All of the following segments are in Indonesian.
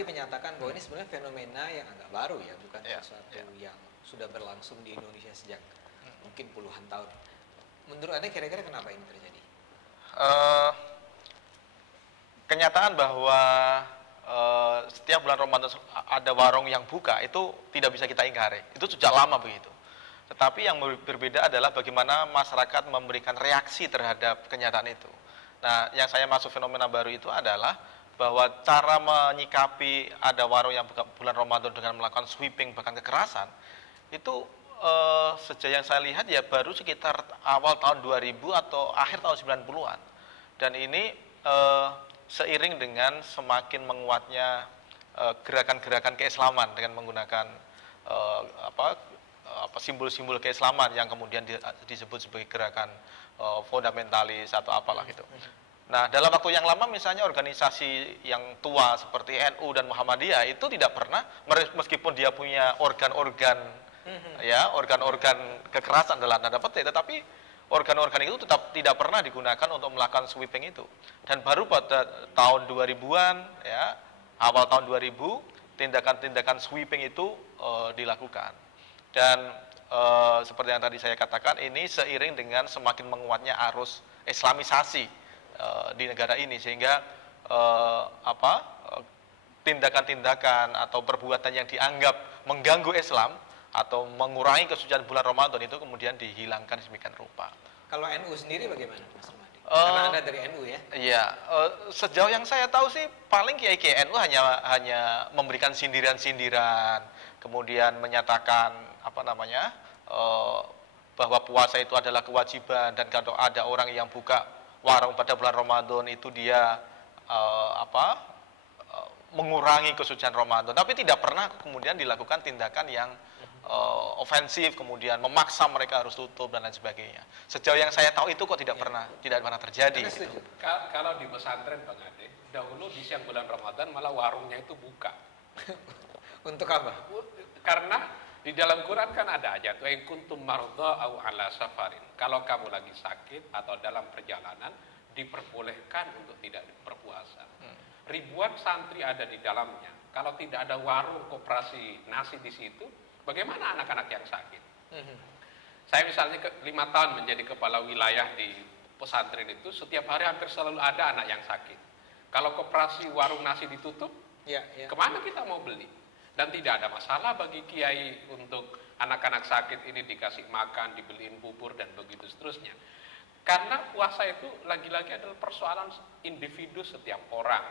Madi menyatakan bahwa ini sebenarnya fenomena yang agak baru ya, bukan sesuatu yang sudah berlangsung di Indonesia sejak mungkin puluhan tahun. Menurut Anda kira-kira kenapa ini terjadi? Kenyataan bahwa setiap bulan Ramadan ada warung yang buka itu tidak bisa kita ingkari. Itu sejak lama begitu. Tetapi yang berbeda adalah bagaimana masyarakat memberikan reaksi terhadap kenyataan itu. Nah, yang saya maksud fenomena baru itu adalah bahwa cara menyikapi ada warung yang buka bulan Ramadan dengan melakukan sweeping bahkan kekerasan itu sejak yang saya lihat ya baru sekitar awal tahun 2000 atau akhir tahun 90-an. Dan ini seiring dengan semakin menguatnya gerakan-gerakan keislaman dengan menggunakan simbol-simbol keislaman yang kemudian disebut sebagai gerakan fundamentalis atau apalah itu. Nah, dalam waktu yang lama misalnya organisasi yang tua seperti NU dan Muhammadiyah itu tidak pernah, meskipun dia punya organ-organ organ-organ kekerasan dalam tanda petik, tetapi organ-organ itu tetap tidak pernah digunakan untuk melakukan sweeping itu. Dan baru pada tahun 2000-an ya, awal tahun 2000 tindakan-tindakan sweeping itu dilakukan. Dan seperti yang tadi saya katakan, ini seiring dengan semakin menguatnya arus islamisasi di negara ini, sehingga tindakan-tindakan atau perbuatan yang dianggap mengganggu Islam atau mengurangi kesucian bulan Ramadan itu kemudian dihilangkan sedemikian rupa. Kalau NU sendiri bagaimana, Mas Madi? Karena Anda dari NU ya? Iya, sejauh yang saya tahu sih paling kiai-kiai NU hanya memberikan sindiran-sindiran, kemudian menyatakan bahwa puasa itu adalah kewajiban, dan kalau ada orang yang buka warung pada bulan Ramadan itu dia mengurangi kesucian Ramadan, tapi tidak pernah kemudian dilakukan tindakan yang ofensif, kemudian memaksa mereka harus tutup dan lain sebagainya. Sejauh yang saya tahu itu kok tidak pernah terjadi. Gitu. Kalau di pesantren Bang Ade, dahulu di siang bulan Ramadan malah warungnya itu buka. Untuk apa? Karena di dalam Quran kan ada ayat wa in kuntum mardha au ala safarin. Kalau kamu lagi sakit atau dalam perjalanan diperbolehkan untuk tidak berpuasa. Ribuan santri ada di dalamnya. Kalau tidak ada warung koperasi nasi di situ, bagaimana anak-anak yang sakit? Saya misalnya 5 tahun menjadi kepala wilayah di pesantren itu, setiap hari hampir selalu ada anak yang sakit. Kalau koperasi warung nasi ditutup, kemana kita mau beli? Dan tidak ada masalah bagi kiai untuk anak-anak sakit ini dikasih makan, dibeliin bubur, dan begitu seterusnya. Karena puasa itu lagi-lagi adalah persoalan individu setiap orang.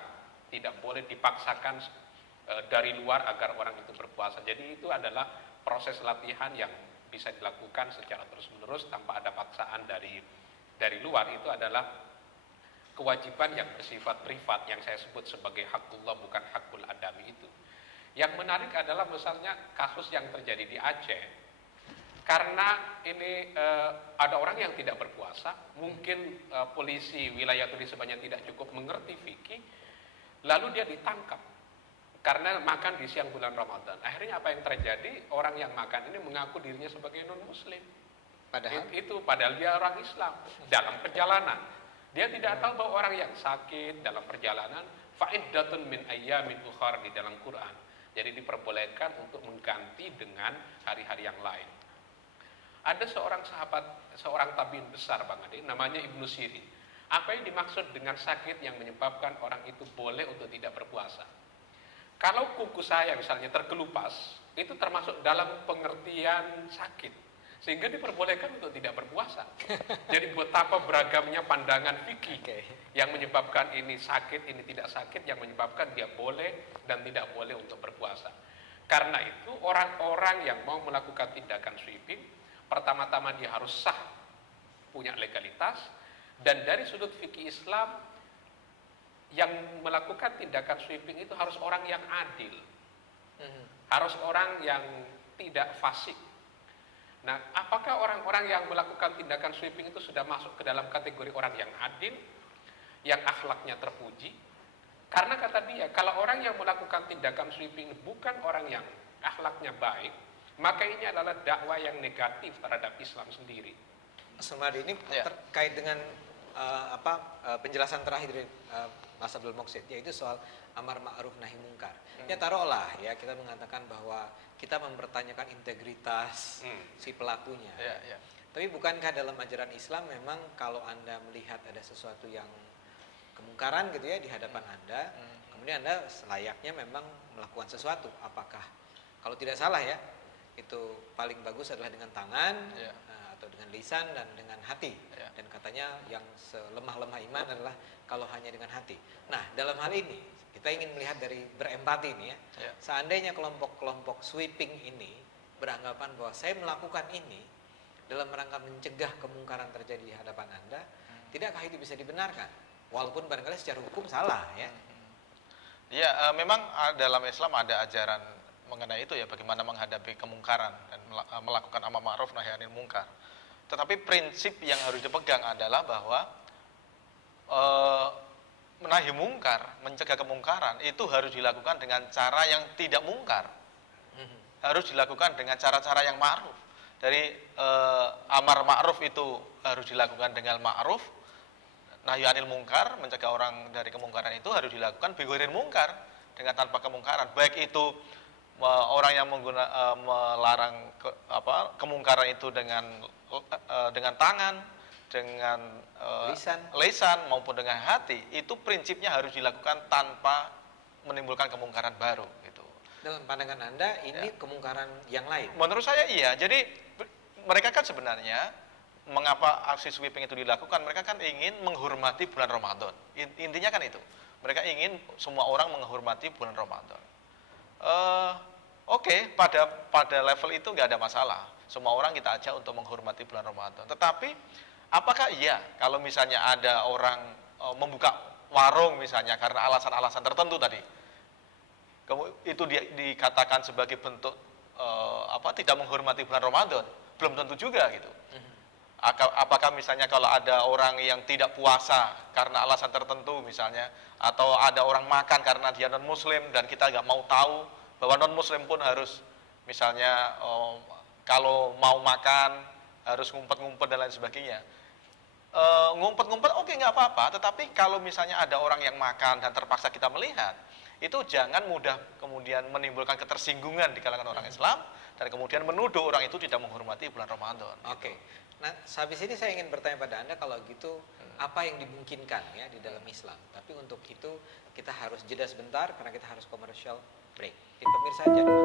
Tidak boleh dipaksakan dari luar agar orang itu berpuasa. Jadi itu adalah proses latihan yang bisa dilakukan secara terus-menerus tanpa ada paksaan dari luar. Itu adalah kewajiban yang bersifat privat yang saya sebut sebagai hakullah bukan hakul adami itu. Yang menarik adalah misalnya kasus yang terjadi di Aceh. Karena ini ada orang yang tidak berpuasa, mungkin polisi wilayah itu sebenarnya tidak cukup mengerti fikih, lalu dia ditangkap karena makan di siang bulan Ramadan. Akhirnya apa yang terjadi? Orang yang makan ini mengaku dirinya sebagai non-muslim. Padahal dia orang Islam dalam perjalanan. Dia tidak tahu bahwa orang yang sakit dalam perjalanan fa'iddatun min ayyamin ukhar di dalam Quran. Jadi diperbolehkan untuk mengganti dengan hari-hari yang lain. Ada seorang tabiin besar Bang Ade, namanya Ibnu Sirin. Apa yang dimaksud dengan sakit yang menyebabkan orang itu boleh untuk tidak berpuasa? Kalau kuku saya misalnya terkelupas, itu termasuk dalam pengertian sakit, sehingga diperbolehkan untuk tidak berpuasa. Jadi betapa beragamnya pandangan fikih yang menyebabkan ini sakit, ini tidak sakit, yang menyebabkan dia boleh dan tidak boleh untuk berpuasa. Karena itu orang-orang yang mau melakukan tindakan sweeping, pertama-tama dia harus sah, punya legalitas, dan dari sudut fikih Islam yang melakukan tindakan sweeping itu harus orang yang adil, harus orang yang tidak fasik. Nah, apakah orang-orang yang melakukan tindakan sweeping itu sudah masuk ke dalam kategori orang yang adil, yang akhlaknya terpuji? Karena kata dia, kalau orang yang melakukan tindakan sweeping bukan orang yang akhlaknya baik, maka ini adalah dakwah yang negatif terhadap Islam sendiri. Mas Madi, ini terkait dengan penjelasan terakhir dari Mas Abdul Moksid, yaitu soal amar ma'ruf nahi mungkar. Ya taruhlah ya kita mengatakan bahwa kita mempertanyakan integritas si pelakunya. Tapi bukankah dalam ajaran Islam memang kalau Anda melihat ada sesuatu yang kemungkaran gitu ya di hadapan Anda, kemudian Anda selayaknya memang melakukan sesuatu. Apakah kalau tidak salah ya, itu paling bagus adalah dengan tangan atau dengan lisan dan dengan hati. Dan katanya yang selemah-lemah iman adalah kalau hanya dengan hati. Nah, dalam hal ini kita ingin melihat dari berempati nih ya. Seandainya kelompok-kelompok sweeping ini beranggapan bahwa saya melakukan ini dalam rangka mencegah kemungkaran terjadi di hadapan Anda, tidakkah itu bisa dibenarkan? Walaupun barangkali secara hukum salah ya. Ya, memang dalam Islam ada ajaran mengenai itu ya, bagaimana menghadapi kemungkaran dan melakukan amar ma'ruf nahi anil munkar. Tetapi prinsip yang harus dipegang adalah bahwa menahi mungkar, mencegah kemungkaran itu harus dilakukan dengan cara yang tidak mungkar. Harus dilakukan dengan cara-cara yang ma'ruf. Dari amar ma'ruf itu harus dilakukan dengan ma'ruf, nahi anil mungkar, mencegah orang dari kemungkaran itu harus dilakukan bi ghairil mungkar, dengan tanpa kemungkaran. Baik itu orang yang melarang kemungkaran itu dengan tangan, dengan lisan maupun dengan hati, itu prinsipnya harus dilakukan tanpa menimbulkan kemungkaran baru gitu. Dalam pandangan Anda ini kemungkaran yang lain? Menurut saya iya. Jadi mereka kan sebenarnya mengapa aksi sweeping itu dilakukan? Mereka kan ingin menghormati bulan Ramadan. Intinya kan itu. Mereka ingin semua orang menghormati bulan Ramadan. Oke, pada level itu nggak ada masalah. Semua orang kita ajak untuk menghormati bulan Ramadan. Tetapi apakah iya kalau misalnya ada orang membuka warung misalnya karena alasan-alasan tertentu tadi, itu dikatakan sebagai bentuk tidak menghormati bulan Ramadan? Belum tentu juga gitu. Apakah misalnya kalau ada orang yang tidak puasa karena alasan tertentu misalnya, atau ada orang makan karena dia non muslim dan kita nggak mau tahu bahwa non muslim pun harus misalnya kalau mau makan harus ngumpet-ngumpet dan lain sebagainya. Ngumpet-ngumpet oke, nggak apa-apa, tetapi kalau misalnya ada orang yang makan dan terpaksa kita melihat, itu jangan mudah kemudian menimbulkan ketersinggungan di kalangan orang Islam dan kemudian menuduh orang itu tidak menghormati bulan Ramadan. Oke. Nah, habis ini saya ingin bertanya pada Anda, kalau gitu apa yang dimungkinkan ya di dalam Islam. Tapi untuk itu kita harus jeda sebentar karena kita harus commercial break. Di pemirsa jangan